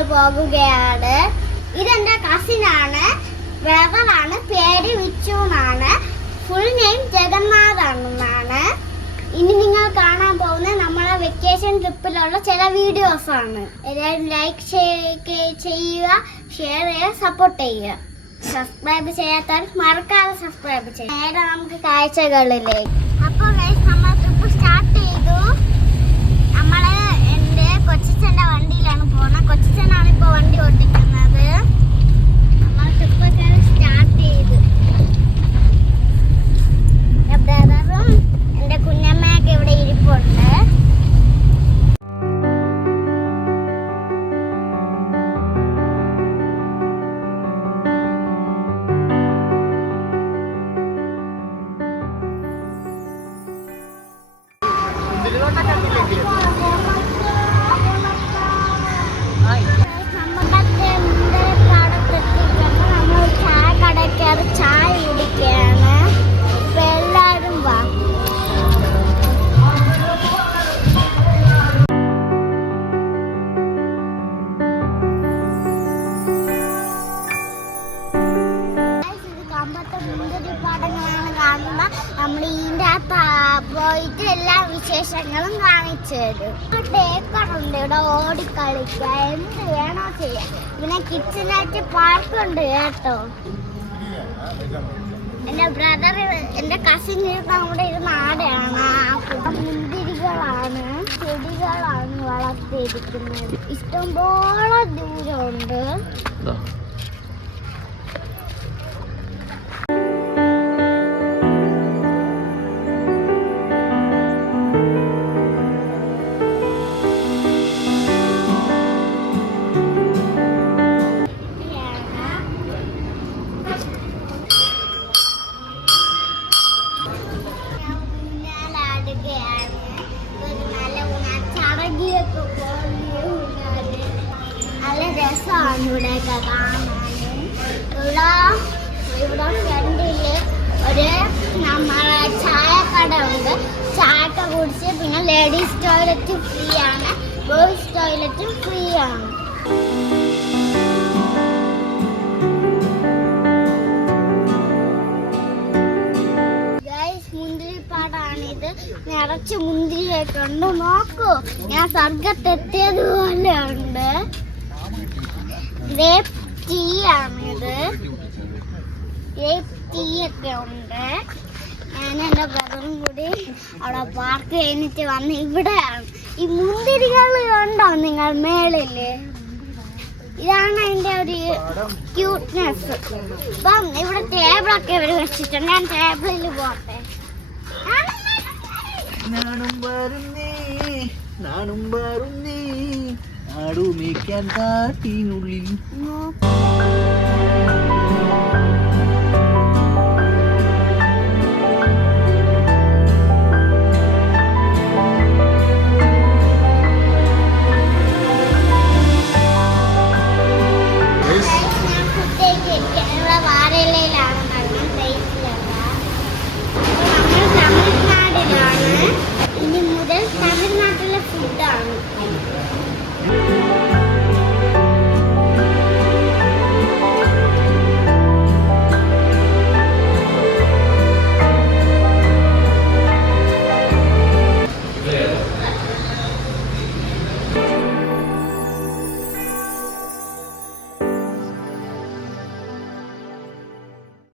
നമ്മൾ പോകുകയാണ്. ഇതെന്റെ കസിനാണ്, ബ്രദറാണ്, പേര് വിച്ചു എന്നാണ്, ഫുൾ നെയിം ജഗന്നാഥാണ്. ഇനി നിങ്ങൾ കാണാൻ പോകുന്ന നമ്മളെ വെക്കേഷൻ ട്രിപ്പിലുള്ള ചില വീഡിയോസ് ആണ്. എല്ലാവരും ലൈക്ക് ചെയ്യുക, ഷെയർ ചെയ്യുക, സപ്പോർട്ട് ചെയ്യുക. സബ്സ്ക്രൈബ് ചെയ്യാത്തവർ മറക്കാതെ സബ്സ്ക്രൈബ് ചെയ്യുക. നേരെ നമുക്ക് കാഴ്ചകളിലേക്ക്. അപ്പോൾ നമ്മൾ ട്രിപ്പ് സ്റ്റാർട്ട് ചെയ്തു. നമ്മള് എൻ്റെ കൊച്ചിച്ചൻ്റെ വണ്ടിയിലാണ് പോകുന്നത്. കൊച്ചിച്ചനാണ് ഇപ്പോൾ വണ്ടി ഓടിക്കുന്നത്. നമ്മൾ ട്രിപ്പൊക്കെ സ്റ്റാർട്ട് ചെയ്തു. ബ്രദറും എൻ്റെ കുഞ്ഞമ്മയൊക്കെ ഇവിടെ ഇരിപ്പുണ്ട്. ചായ കുടിക്കുകയാണ്. ഇപ്പൊ എല്ലാവരും വാ. കമ്പത്തെ മുന്തിരിപ്പാടങ്ങളാണ് കാണുന്നത്. നമ്മൾ ഇതിൻ്റെ അകത്ത് പോയിട്ട് എല്ലാ വിശേഷങ്ങളും കാണിച്ചു തരും. ഡേക്കറുണ്ട്, ഇവിടെ ഓടിക്കളിക്കുക, എന്ത് വേണോ ചെയ്യാം. പിന്നെ കിച്ചനായിട്ട് പാർക്കുണ്ട് കേട്ടോ. എൻ്റെ ബ്രദർ, എൻ്റെ കസിൻ നമ്മുടെ ഇരുന്ന ആടെയാണ്. മുന്തിരികളാണ്, ചെടികളാണ് വളർത്തിയിരിക്കുന്നത്. ഇഷ്ടംപോലെ ദൂരമുണ്ട്. നല്ല രസമാണ് ഇവിടെയൊക്കെ കാണാനും. ഇവിടെ ഫ്രണ്ടില് ഒരു നമ്മളെ ചായക്കട ഉണ്ട്. ചായക്ക കുടിച്ച് പിന്നെ ലേഡീസ് ടോയ്ലറ്റ് ഫ്രീ ആണ്, ബോയ്സ് ടോയ്ലറ്റും ഫ്രീ ആണ്. മുന്തിരിപ്പാടാണിത്. നിറച്ച് മുന്തിരിയൊക്കെ ഉണ്ട്. നോക്കൂ, ഞാൻ സ്വർഗത്തെത്തിയതുപോലെ ഉണ്ട്. ഗ്രേപ്പ് ടീ ആണിത്. ഗ്രേപ്പ് ടീ ഒക്കെ ഉണ്ട്. ഞാൻ എൻ്റെ ബ്രദറും കൂടി അവിടെ പാർക്ക് കഴിഞ്ഞിട്ട് വന്ന് ഇവിടെയാണ്. ഈ മുന്തിരികൾ ഉണ്ടോ നിങ്ങൾ മേളില്? ഇതാണ് അതിൻ്റെ ഒരു ക്യൂട്ട്നെസ്. ഇപ്പം ഇവിടെ ടേബിളൊക്കെ ഇവർ വെച്ചിട്ടുണ്ട്. ഞാൻ ടേബിളിൽ പോട്ടെ. നാടുമേക്കാൻ കാട്ടിനുള്ളിൽ